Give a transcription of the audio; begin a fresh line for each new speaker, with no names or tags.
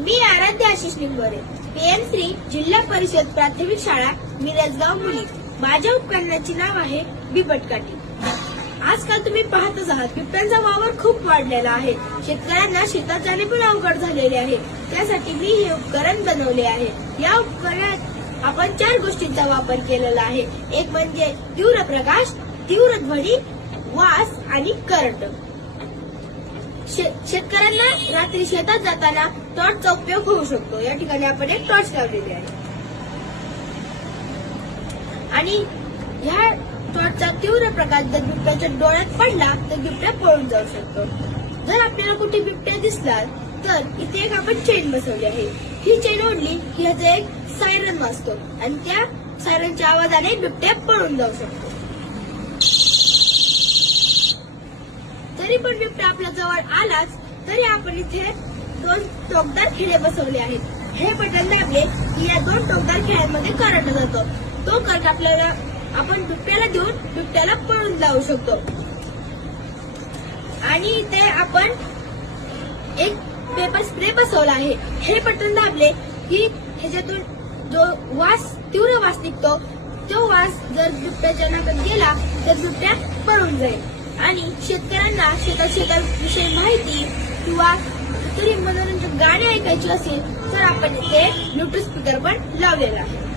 मी Aaradhya Ashish Ningore PM Shri जिल्हा परिषद प्राथमिक शाळा मिरजगाव मुली माझ्या उपकरणाची नाव आहे बिबटकाठी आजकाल तुम्ही पाहतच आहात बिबट्यांचा वावर खूप वाढलेला आहे शेतकऱ्यांना शेतात जाणे पण अवघड झालेले आहे त्यासाठी मी हे उपकरण बनवले आहे या उपकरणात आपण चार गोष्टींचा वापर केलेला आहे एक म्हणजे तीव्र प्रकाश तीव्र ध्वनी वास आणि करंट शेतकऱ्यांना रात्री शेतात जाताना टॉर्चचा उपयोग होऊ शकतो या ठिकाणी आपण एक टॉर्च लावलेली आहे आणि ह्या टॉर्चचा तीव्र प्रकाश जर बिबट्याच्या डोळ्यात पडला तर बिबट्या पळून जाऊ शकतो जर आपल्याला कुठे बिबट्या दिसला तर इथे एक आपण चेन बसवली आहे ही चेन ओढली की ह्याचा एक सायरन वाजतो आणि त्या सायरनच्या आवाजाने बिबट्या पळून जाऊ शकतो जरी पण बिबट्या आपल्या जवळ आलाच तरी आपण इथे दोन टोकदार खिळे बसवले आहेत हे बटन दाबले की या दोन टोकदार खेळांमध्ये करंट जातो तो करंट आपल्याला आपण बिबट्याला देऊन बिबट्याला पळून जाऊ शकतो आणि इथे आपण एक पेपर स्प्रे बसवला आहे हे बटन दाबले की ह्याच्यातून जो वास तीव्र वास निघतो तो वास जर बिबट्याच्या नाकात गेला तर बिबट्या पळून जाईल आणि शेतकऱ्यांना शेताची विषयी माहिती किंवा तरी मनोरंजक गाणे ऐकायची असेल तर आपण इथे ब्लूटूथ स्पीकर पण लावलेला आहे